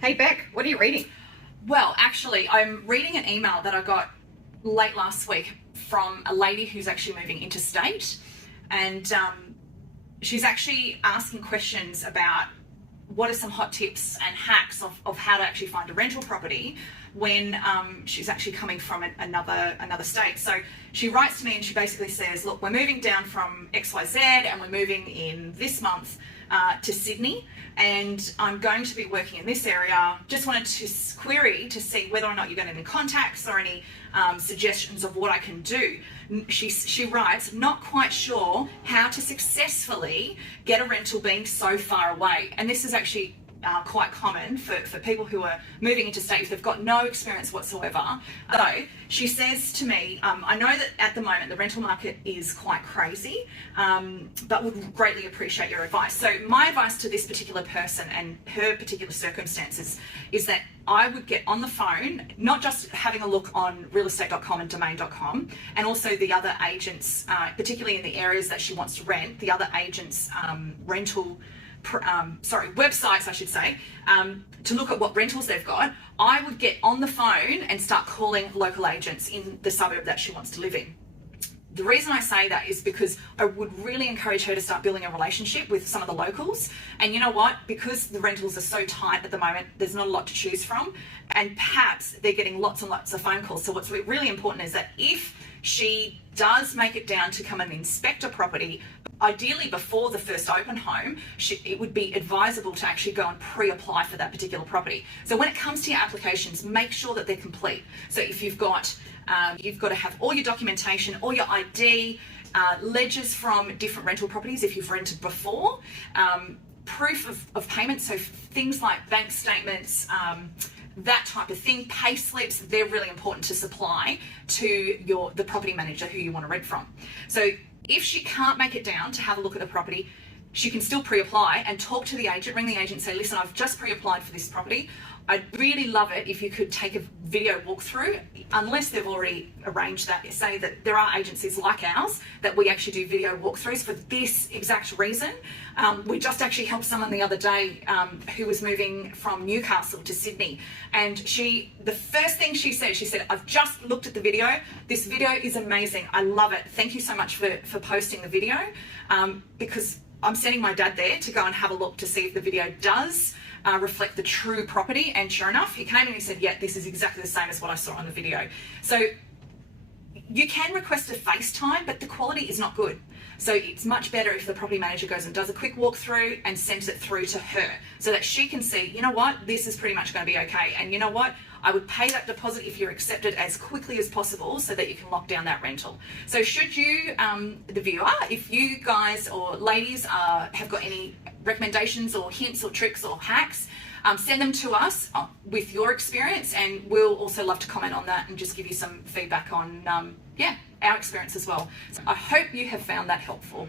Hey Beck, what are you reading? Well, actually, I'm reading an email that I got late last week from a lady who's actually moving interstate, and she's actually asking questions about what are some hot tips and hacks of how to actually find a rental property when she's actually coming from another state. So she writes to me and she basically says, look, we're moving down from XYZ and we're moving in this month to Sydney, and I'm going to be working in this area. Just wanted to query to see whether or not you got any contacts or any suggestions of what I can do. She writes, not quite sure how to successfully get a rental being so far away. And this is actually quite common for people who are moving interstate if they've got no experience whatsoever. So she says to me, I know that at the moment the rental market is quite crazy, but would greatly appreciate your advice. So my advice to this particular person and her particular circumstances is that I would get on the phone, not just having a look on realestate.com and domain.com, and also the other agents, particularly in the areas that she wants to rent, the other agents' websites, I should say, to look at what rentals they've got. I would get on the phone and start calling local agents in the suburb that she wants to live in. The reason I say that is because I would really encourage her to start building a relationship with some of the locals. And you know what? Because the rentals are so tight at the moment, there's not a lot to choose from. And perhaps they're getting lots and lots of phone calls. So what's really important is that if she does make it down to come and inspect a property, ideally before the first open home, it would be advisable to actually go and pre-apply for that particular property. So when it comes to your applications, make sure that they're complete. So if you've got to have all your documentation, all your ID, ledgers from different rental properties if you've rented before, proof of payment, so things like bank statements, that type of thing, pay slips, they're really important to supply to the property manager who you want to rent from. So if she can't make it down to have a look at the property, she can still pre-apply and talk to the agent, ring the agent and say, listen, I've just pre-applied for this property. I'd really love it if you could take a video walkthrough, unless they've already arranged that. Say that there are agencies like ours that we actually do video walkthroughs for this exact reason. We just actually helped someone the other day who was moving from Newcastle to Sydney, and the first thing she said, I've just looked at the video. This video is amazing. I love it. Thank you so much for posting the video, because I'm sending my dad there to go and have a look to see if the video does reflect the true property. And sure enough, he came and he said, yeah, this is exactly the same as what I saw on the video. So you can request a FaceTime, but the quality is not good. So it's much better if the property manager goes and does a quick walkthrough and sends it through to her so that she can see, you know what, this is pretty much going to be okay. And you know what, I would pay that deposit if you're accepted as quickly as possible so that you can lock down that rental. So should you, the viewer, if you guys or ladies have got any recommendations or hints or tricks or hacks, send them to us with your experience, and we'll also love to comment on that and just give you some feedback on our experience as well. So I hope you have found that helpful.